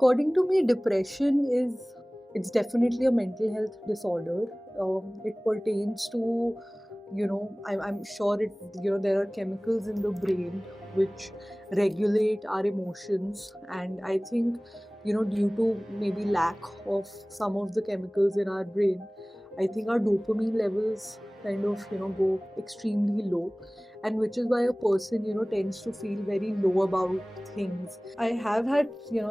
According to me, it's definitely a mental health disorder. It pertains to, I'm sure there are chemicals in the brain which regulate our emotions, and I think, due to maybe lack of some of the chemicals in our brain, I think our dopamine levels kind of, go extremely low, and which is why a person, tends to feel very low about things. I have had,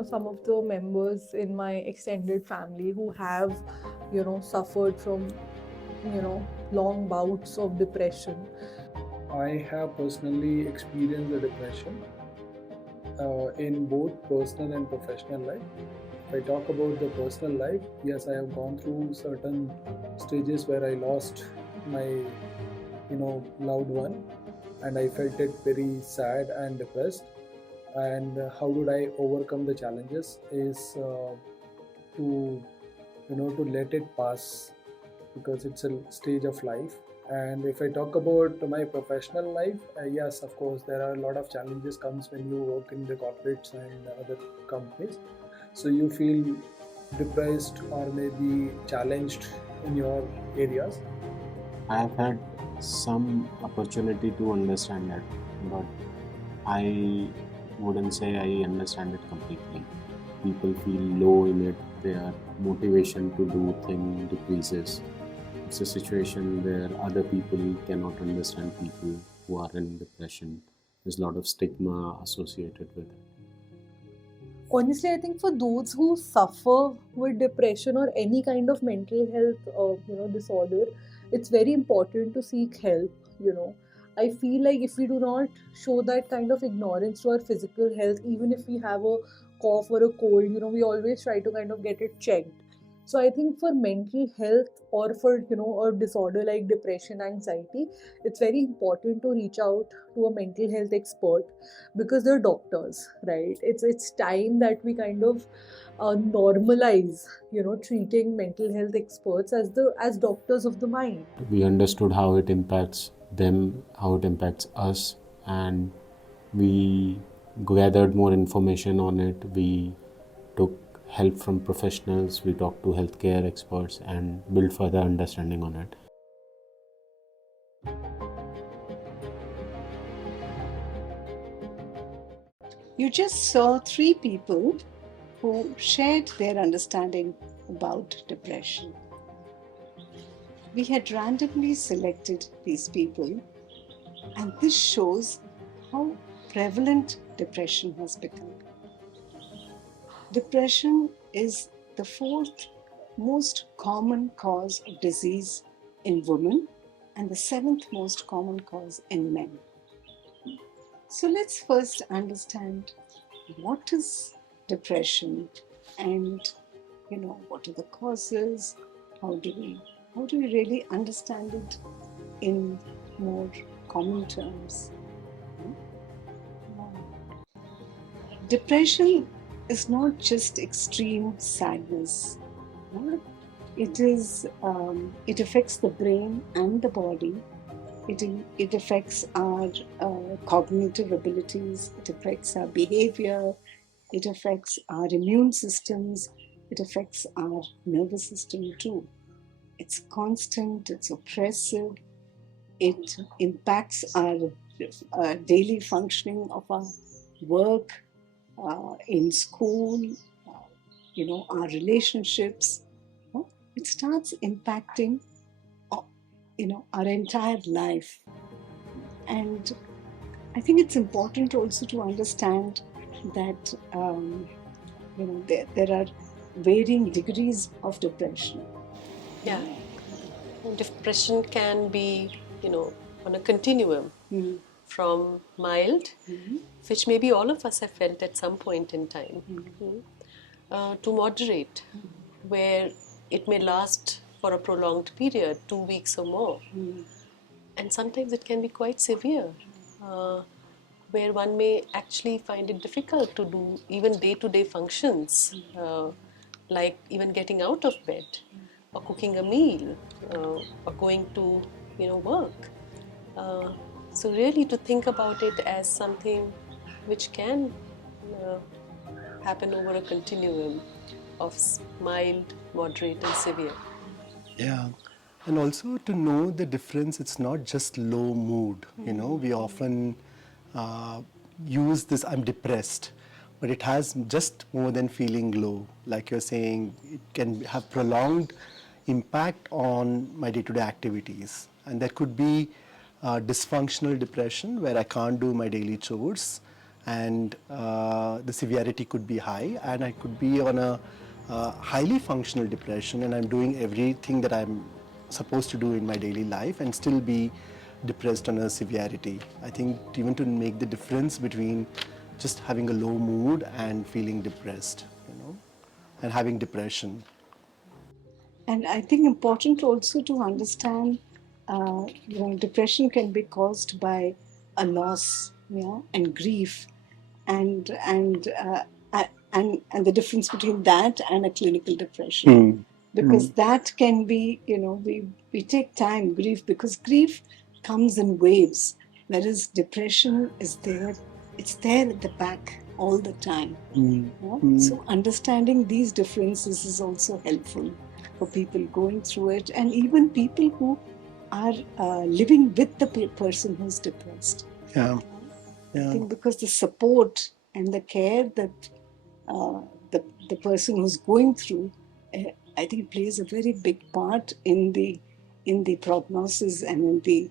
some of the members in my extended family who have, suffered from, long bouts of depression. I have personally experienced the depression in both personal and professional life. If I talk about the personal life, yes, I have gone through certain stages where I lost my, loved one, and I felt it very sad and depressed. And how did I overcome the challenges? Is to to let it pass, because it's a stage of life. And if I talk about my professional life, yes, of course, there are a lot of challenges comes when you work in the corporates and other companies. So you feel depressed or maybe challenged in your areas. I have had some opportunity to understand that, but I wouldn't say I understand it completely. People feel low in it, their motivation to do things decreases. It's a situation where other people cannot understand people who are in depression. There's a lot of stigma associated with it. Honestly, I think for those who suffer with depression or any kind of mental health disorder, it's very important to seek help. I feel like if we do not show that kind of ignorance to our physical health, even if we have a cough or a cold, we always try to kind of get it checked. So I think for mental health, or for a disorder like depression, anxiety, it's very important to reach out to a mental health expert, because they're doctors, right? It's time that we kind of normalize treating mental health experts as doctors of the mind. We understood how it impacts them, how it impacts us, and we gathered more information on it. We took help from professionals, we talked to healthcare experts and built further understanding on it. You just saw 3 people who shared their understanding about depression. We had randomly selected these people, and this shows how prevalent depression has become. Depression is the 4th most common cause of disease in women and the 7th most common cause in men. So let's first understand what is depression, and what are the causes. How do we really understand it in more common terms? Depression is not just extreme sadness. It affects the brain and the body. It affects our cognitive abilities. It affects our behavior. It affects our immune systems. It affects our nervous system too. It's constant. It's oppressive. It impacts our daily functioning of our work, in school, our relationships. It starts impacting our entire life. And I think it's important also to understand that there are varying degrees of depression. Yeah, depression can be on a continuum, from mild, which maybe all of us have felt at some point in time, to moderate, where it may last for a prolonged period, 2 weeks or more. And sometimes it can be quite severe, where one may actually find it difficult to do even day-to-day functions, like even getting out of bed, or cooking a meal, or going to work. So really to think about it as something which can happen over a continuum of mild, moderate and severe. Yeah. And also to know the difference, it's not just low mood. You know, we often use this, I'm depressed, but it has just more than feeling low. Like you're saying, it can have prolonged impact on my day-to-day activities. And there could be dysfunctional depression where I can't do my daily chores, and the severity could be high, and I could be on a highly functional depression and I'm doing everything that I'm supposed to do in my daily life and still be depressed on a severity. I think even to make the difference between just having a low mood and feeling depressed, you know, and having depression. And I think important also to understand, depression can be caused by a loss, and grief, and and the difference between that and a clinical depression, because that can be, we take time, grief, because grief comes in waves, whereas depression is there, it's there at the back all the time. So understanding these differences is also helpful for people going through it, and even people who are living with the person who's depressed. Yeah. I think because the support and the care that the person who's going through, I think plays a very big part in the prognosis and in the,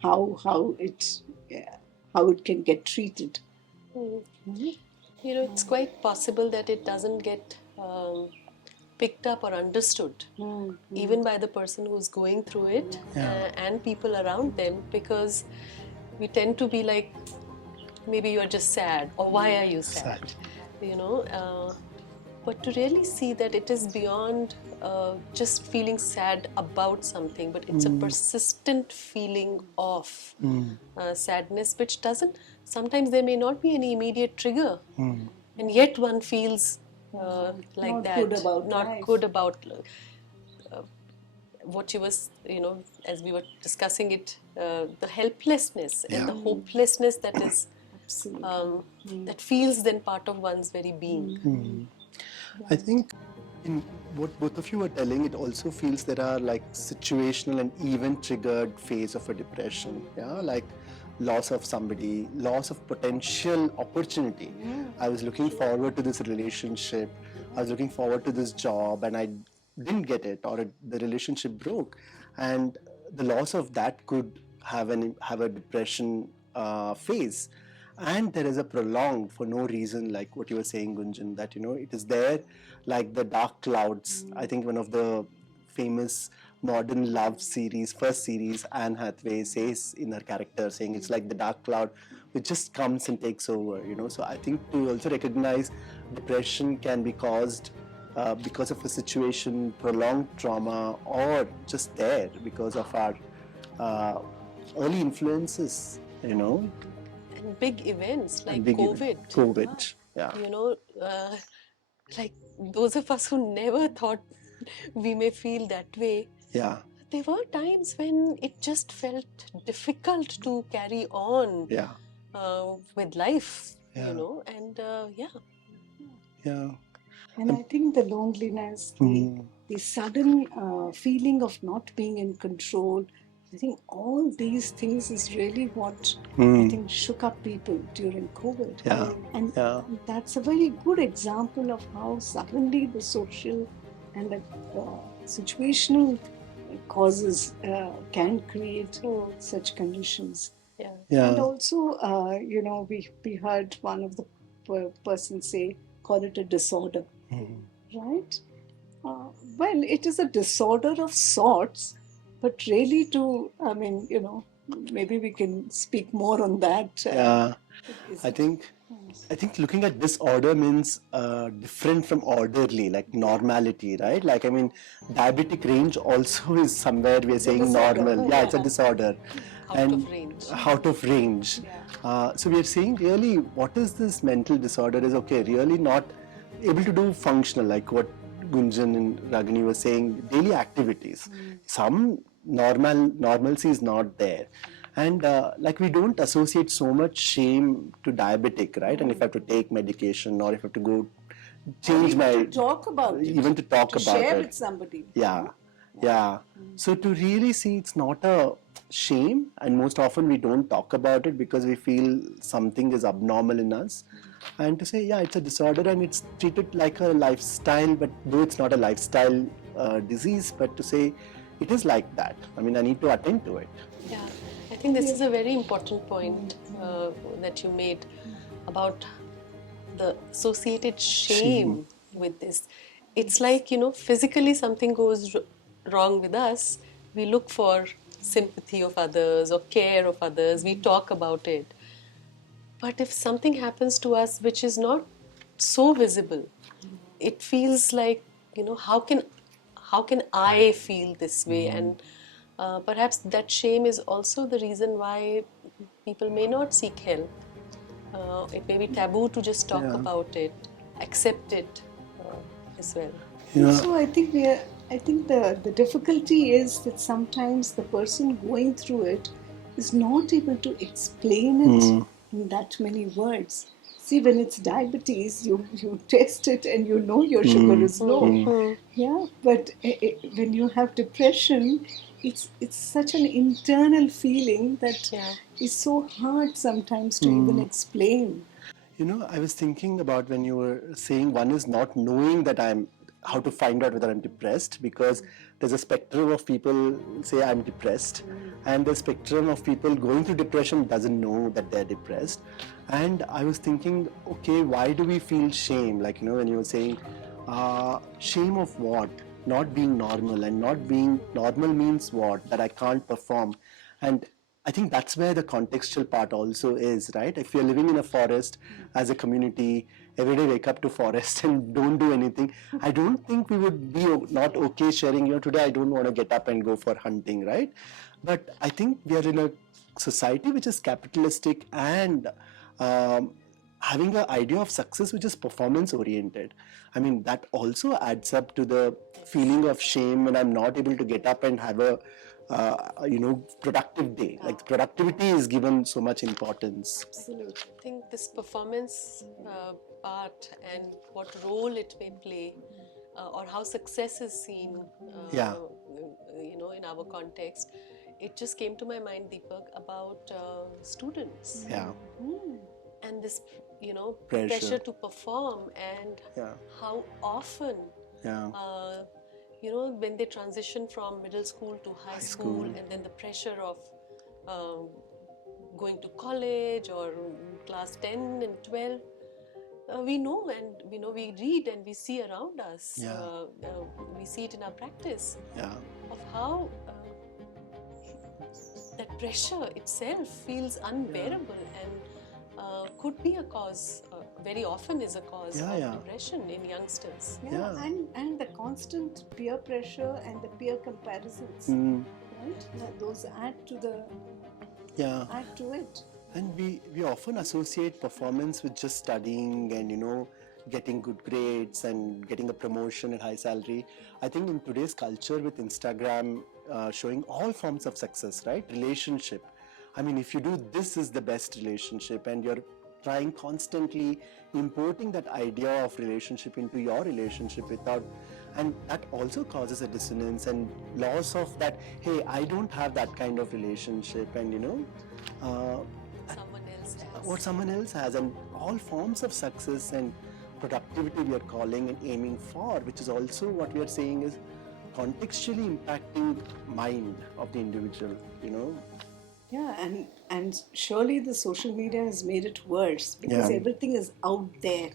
how it can get treated. It's quite possible that it doesn't get picked up or understood even by the person who's going through it and people around them, because we tend to be like, maybe you're just sad, or why are you sad? But to really see that it is beyond just feeling sad about something, but it's a persistent feeling of sadness, which doesn't, sometimes there may not be any immediate trigger, and yet one feels like not that, good about not life. good about what you was, as we were discussing it, the helplessness and the hopelessness that is that feels then part of one's very being. I think in what both of you are telling, it also feels there are like situational and event triggered phase of a depression. Yeah, like loss of somebody, loss of potential opportunity. I was looking forward to this relationship, I was looking forward to this job, and I didn't get it, or the relationship broke, and the loss of that could have a depression phase. And there is a prolonged, for no reason, like what you were saying, Gunjan, that it is there like the dark clouds. I think one of the famous modern love series, first series, Anne Hathaway says in her character, saying it's like the dark cloud which just comes and takes over. So I think to also recognize depression can be caused because of a situation, prolonged trauma, or just there because of our early influences, And big events like big COVID. Yeah. Like those of us who never thought we may feel that way. Yeah. There were times when it just felt difficult to carry on with life, and Yeah. And I think the loneliness, the sudden feeling of not being in control, I think all these things is really what I think shook up people during COVID. And that's a very good example of how suddenly the social and the situational causes can create such conditions. And also, we heard one of the persons say, call it a disorder, right? Well, it is a disorder of sorts, but really maybe we can speak more on that. I think looking at disorder means different from orderly, like normality, right? Like, I mean, diabetic range also is somewhere we are saying normal. Yeah, it's a disorder. Out of range. So we are saying really what is this mental disorder is, okay, really not able to do functional, like what Gunjan and Ragini were saying, daily activities. Some normalcy is not there. And like we don't associate so much shame to diabetic, right? And if I have to take medication or if I have to go change my, to talk about it, even to talk to about share it. with somebody. Yeah, yeah. So to really see it's not a shame, and most often we don't talk about it because we feel something is abnormal in us. And to say, yeah, it's a disorder and it's treated like a lifestyle, but though it's not a lifestyle disease, but to say it is like that. I mean, I need to attend to it. Yeah, I think this is a very important point that you made about the associated shame with this. It's like, physically something goes wrong with us, we look for sympathy of others or care of others, we talk about it. But if something happens to us which is not so visible, it feels like, how can I feel this way? And perhaps that shame is also the reason why people may not seek help. It may be taboo to just talk about it, accept it as well. So I think the difficulty is that sometimes the person going through it is not able to explain it in that many words. See, when it's diabetes, you test it and you know your sugar is low. Yeah, but when you have depression, it's such an internal feeling that is so hard sometimes to even explain. You know, I was thinking about when you were saying one is not knowing that how to find out whether I'm depressed, because there's a spectrum of people say I'm depressed, and the spectrum of people going through depression doesn't know that they're depressed. And I was thinking, okay, why do we feel shame? Like, when you were saying, shame of what? Not being normal, and not being normal means what? That I can't perform. And I think that's where the contextual part also is, right? If you're living in a forest as a community, every day wake up to forest and don't do anything, I don't think we would be not okay sharing, today I don't want to get up and go for hunting, right? But I think we are in a society which is capitalistic and having an idea of success which is performance oriented. I mean, that also adds up to the feeling of shame when I'm not able to get up and have a productive day. Like productivity is given so much importance. Absolutely. I think this performance part and what role it may play, or how success is seen, in our context, it just came to my mind, Deepak, about students. Yeah. And this, Pressure to perform, and how often, when they transition from middle school to high school, and then the pressure of going to college or class 10 and 12, we know, and we read and we see around us, we see it in our practice, of how that pressure itself feels unbearable and could be a cause, very often is a cause of depression in youngsters. And the constant peer pressure and the peer comparisons, right? Those add to it. And we often associate performance with just studying and getting good grades and getting a promotion and high salary. I think in today's culture with Instagram showing all forms of success, right? Relationship. I mean, if you do this is the best relationship, and you're trying constantly importing that idea of relationship into your relationship and that also causes a dissonance and loss of that, hey, I don't have that kind of relationship, and Someone else has. what someone else has, and all forms of success and productivity we are calling and aiming for, which is also what we are saying is contextually impacting mind of the individual, Yeah, and surely the social media has made it worse because everything is out there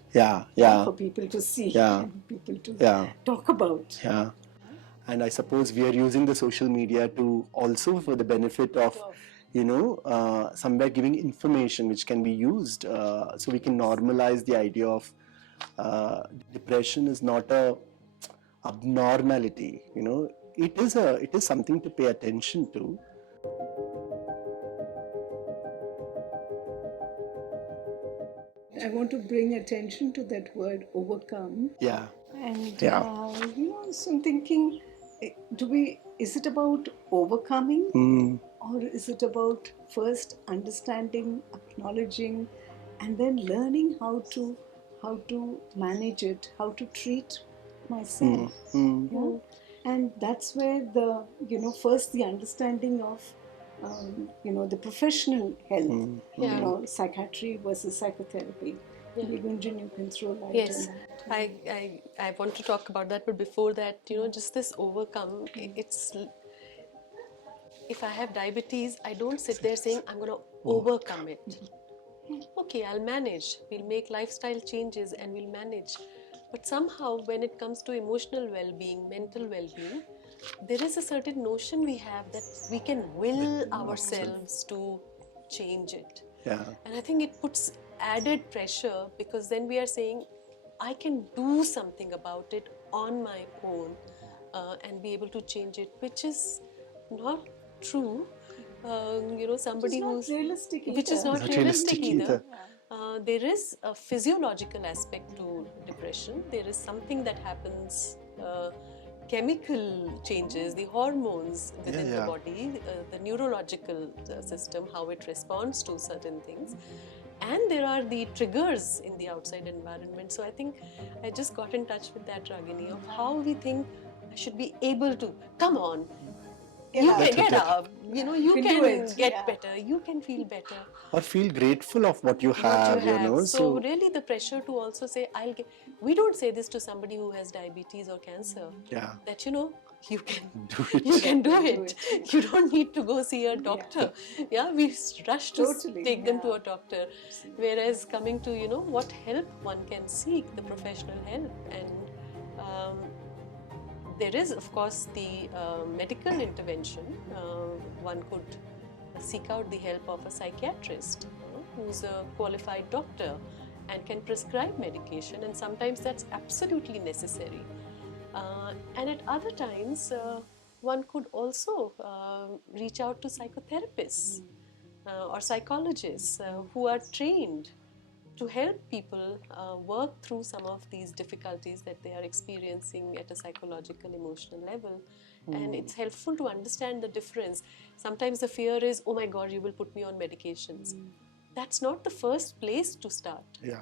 for people to see and people to talk about. Yeah. And I suppose we are using the social media to also for the benefit of, somewhere giving information which can be used so we can normalize the idea of depression is not a abnormality. It is something to pay attention to. I want to bring attention to that word overcome. Yeah. And so I'm thinking, is it about overcoming Or is it about first understanding, acknowledging, and then learning how to manage it, how to treat myself? Yeah? And that's where first the understanding of the professional health, psychiatry versus psychotherapy. Maybe Gunjan, you can throw light Yes, on that. I want to talk about that, but before that, just this overcome, it's, if I have diabetes, I don't sit there saying I'm going to overcome it. Okay, I'll manage. We'll make lifestyle changes and we'll manage. But somehow, when it comes to emotional well-being, mental well-being, there is a certain notion we have that we can will ourselves to change it. Yeah. And I think it puts added pressure, because then we are saying, I can do something about it on my own and be able to change it, which is not true. Somebody Which is not realistic which is either. not Not realistic realistic either. either. There is a physiological aspect to depression. There is something that happens, chemical changes, the hormones within the body, the neurological system, how it responds to certain things. And there are the triggers in the outside environment. So I think I just got in touch with that, Ragini, of how we think I should be able to, come on, you can get up, you can do it. get better, you can feel better. Or feel grateful of what you What have, you have. So So really the pressure to also say, we don't say this to somebody who has diabetes or cancer, yeah, that you can do it. you can do it. You don't need to go see a doctor. Yeah, we rush to Totally, take them to a doctor. Whereas coming to what help one can seek, the professional help, and there is of course the medical intervention. One could seek out the help of a psychiatrist who's a qualified doctor and can prescribe medication, and sometimes that's absolutely necessary. And at other times, one could also reach out to psychotherapists or psychologists who are trained to help people work through some of these difficulties that they are experiencing at a psychological, emotional level. And it's helpful to understand the difference. Sometimes the fear is, oh my God, you will put me on medications. That's not the first place to start. Yeah.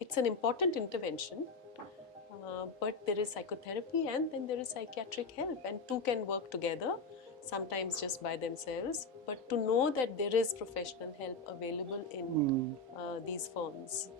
It's an important intervention. But there is psychotherapy and then there is psychiatric help, and two can work together, sometimes just by themselves, but to know that there is professional help available in these forms.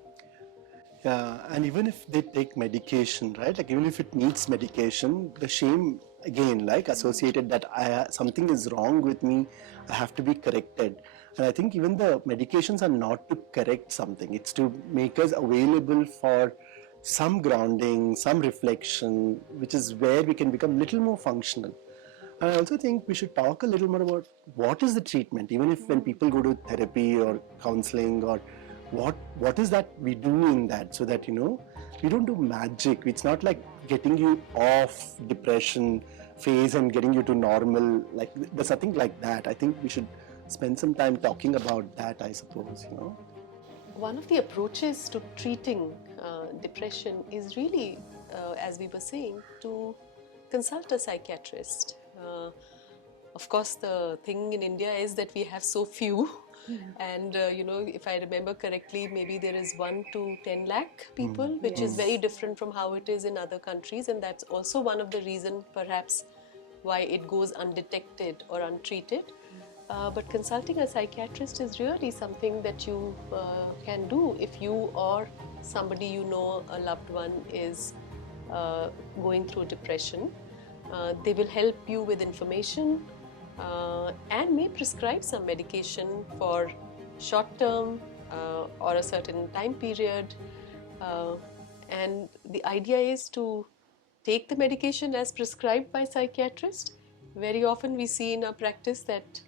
Yeah, and even if they take medication, right? Like even if it needs medication, the shame again, like associated that something is wrong with me, I have to be corrected. And I think even the medications are not to correct something; it's to make us available for some grounding, some reflection, which is where we can become a little more functional. And I also think we should talk a little more about what is the treatment, even if when people go to therapy or counseling, or what is that we do in that, so that we don't do magic. It's not like getting you off depression phase and getting you to normal. Like there's nothing like that. I think we should spend some time talking about that, I suppose. One of the approaches to treating depression is really, as we were saying, to consult a psychiatrist. Of course, the thing in India is that we have so few, and if I remember correctly, maybe there is 1 to 10 lakh people, which is very different from how it is in other countries, and that's also one of the reasons, perhaps, why it goes undetected or untreated. But consulting a psychiatrist is really something that you can do if you or somebody you know, a loved one, is going through depression. They will help you with information and may prescribe some medication for short term or a certain time period. And the idea is to take the medication as prescribed by psychiatrist. Very often we see in our practice that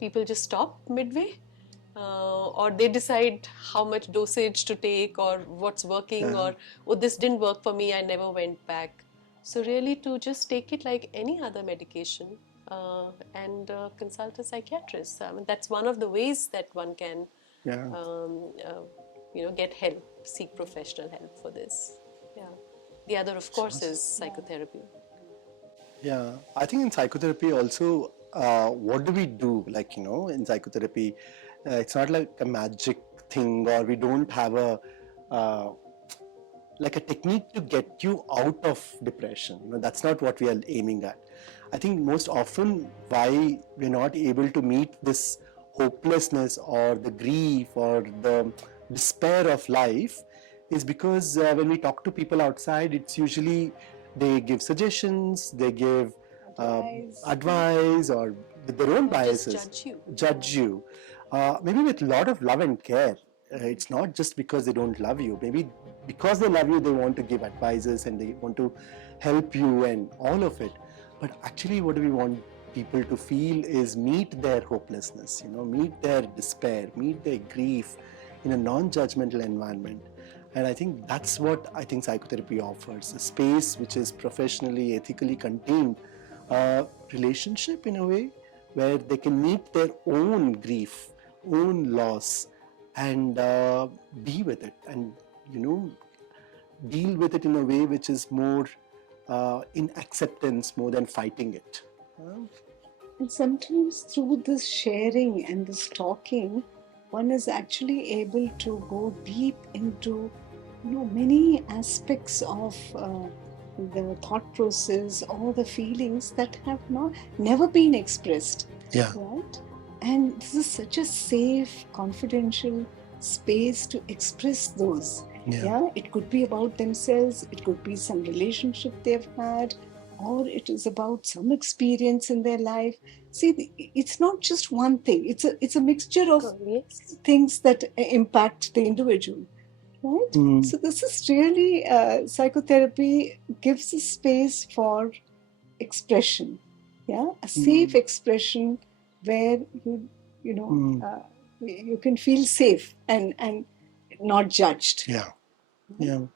people just stop midway, or they decide how much dosage to take or what's working, or this didn't work for me, I never went back. So really to just take it like any other medication and consult a psychiatrist. That's one of the ways that one can get help, seek professional help for this. Yeah. The other, of course, is psychotherapy. Yeah, I think in psychotherapy also, what do we do? Like, in psychotherapy, it's not like a magic thing, or we don't have like a technique to get you out of depression. That's not what we are aiming at. I think most often why we're not able to meet this hopelessness or the grief or the despair of life is because when we talk to people outside, it's usually they give suggestions, they give advice, or with their own biases, just judge you, maybe with a lot of love and care. It's not just because they don't love you. Maybe because they love you, they want to give advices and they want to help you and all of it. But actually, what do we want people to feel is meet their hopelessness, meet their despair, meet their grief in a non-judgmental environment. And I think that's what I think psychotherapy offers, a space which is professionally, ethically contained, a relationship in a way where they can meet their own grief, own loss, and be with it, and deal with it in a way which is more in acceptance more than fighting it. And sometimes through this sharing and this talking, one is actually able to go deep into many aspects of the thought process or the feelings that have never been expressed. Yeah. Right? And this is such a safe, confidential space to express those. Yeah. It could be about themselves, it could be some relationship they've had, or it is about some experience in their life. See, it's not just one thing. It's a mixture of things that impact the individual. Right? So this is really, psychotherapy gives a space for expression, a safe expression where you can feel safe and not judged. And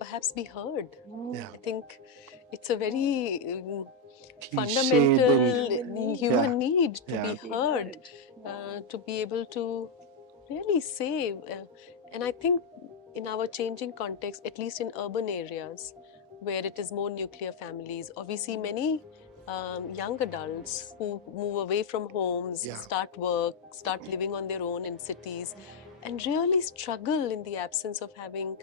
perhaps be heard. I think it's a very fundamental human need to be heard, to be able to really say. And I think in our changing context, at least in urban areas where it is more nuclear families, or we see many young adults who move away from homes, start work, start living on their own in cities, and really struggle in the absence of having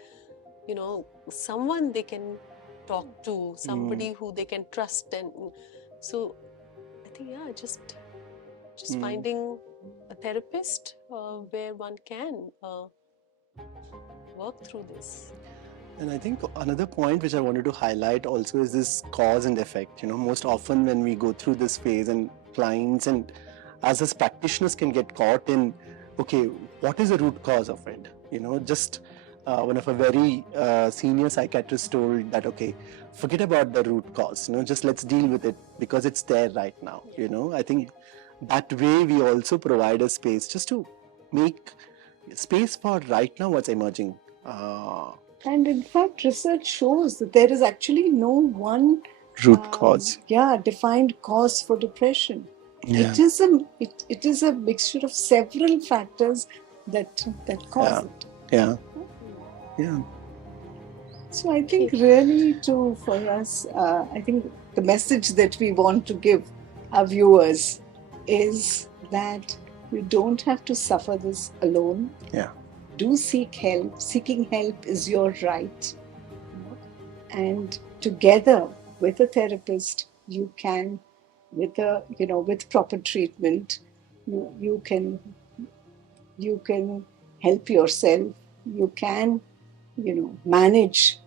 someone they can talk to, somebody who they can trust. And so I think just finding a therapist where one can work through this. And I think another point which I wanted to highlight also is this cause and effect. Most often when we go through this phase, and clients and us as practitioners can get caught in, okay, what is the root cause of it? Just one of a very senior psychiatrist told that, okay, forget about the root cause, just let's deal with it because it's there right now. I think that way we also provide a space just to make space for right now what's emerging. And in fact, research shows that there is actually no one root cause. Defined cause for depression. It is a mixture of several factors that cause it. So I think really for us, I think the message that we want to give our viewers is that you don't have to suffer this alone. Do seek help. Seeking help is your right. And together with a therapist, you can, with proper treatment, you can help yourself. You can, manage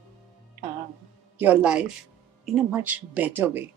your life in a much better way.